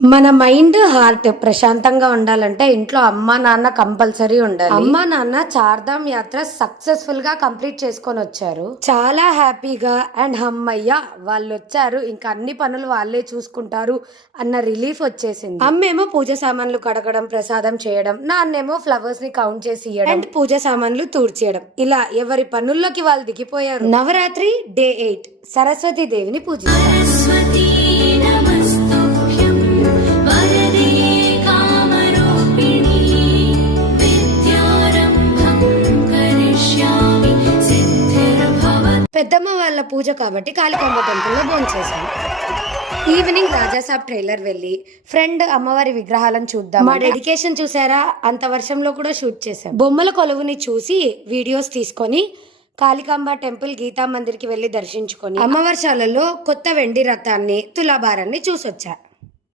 మన mind heart ప్రశాంతంగా ఉండాలంటే ఇంట్లో అమ్మా నాన్న కంపల్సరీ ఉండాలి. అమ్మా నాన్న చార్ధామ్ యాత్ర సక్సెస్ఫుల్ గా కంప్లీట్ చేసుకొని వచ్చారు. చాలా హ్యాపీగా అండ్ అమ్మయ్య వాళ్ళు వచ్చారు, ఇంకా అన్ని పనులు వాళ్ళే చూసుకుంటారు అన్న రిలీఫ్ వచ్చేసింది. అమ్మేమో పూజ సామాన్లు కడగడం, ప్రసాదం చేయడం, నాన్నేమో ఫ్లవర్స్ ని కౌంట్ చేసి ఇయ్యడం అండ్ పూజ సామాన్లు తూడ్చేయడం, ఇలా ఎవరి పనుల్లోకి వాళ్ళు దిగిపోయారు. నవరాత్రి డే 8 సరస్వతి దేవిని పూజిస్తారు. పెద్దమ్మ వాళ్ళ పూజ కాబట్టి కాళికాంబ టెంపుల్లో భోంచేశాం. ఈవినింగ్ రాజాసాబ్ ట్రైలర్ వెళ్ళి ఫ్రెండ్ అమ్మవారి విగ్రహాలను చూద్దాం. మా డెడికేషన్ చూసారా, అంత వర్షంలో కూడా షూట్ చేశాం. బొమ్మల కొలువుని చూసి వీడియోస్ తీసుకొని కాళికాంబ టెంపుల్ గీతా మందిర్కి వెళ్ళి దర్శించుకొని అమ్మవారి శాలలో కొత్త వెండి రథాన్ని, తులాభారాన్ని చూసొచ్చా.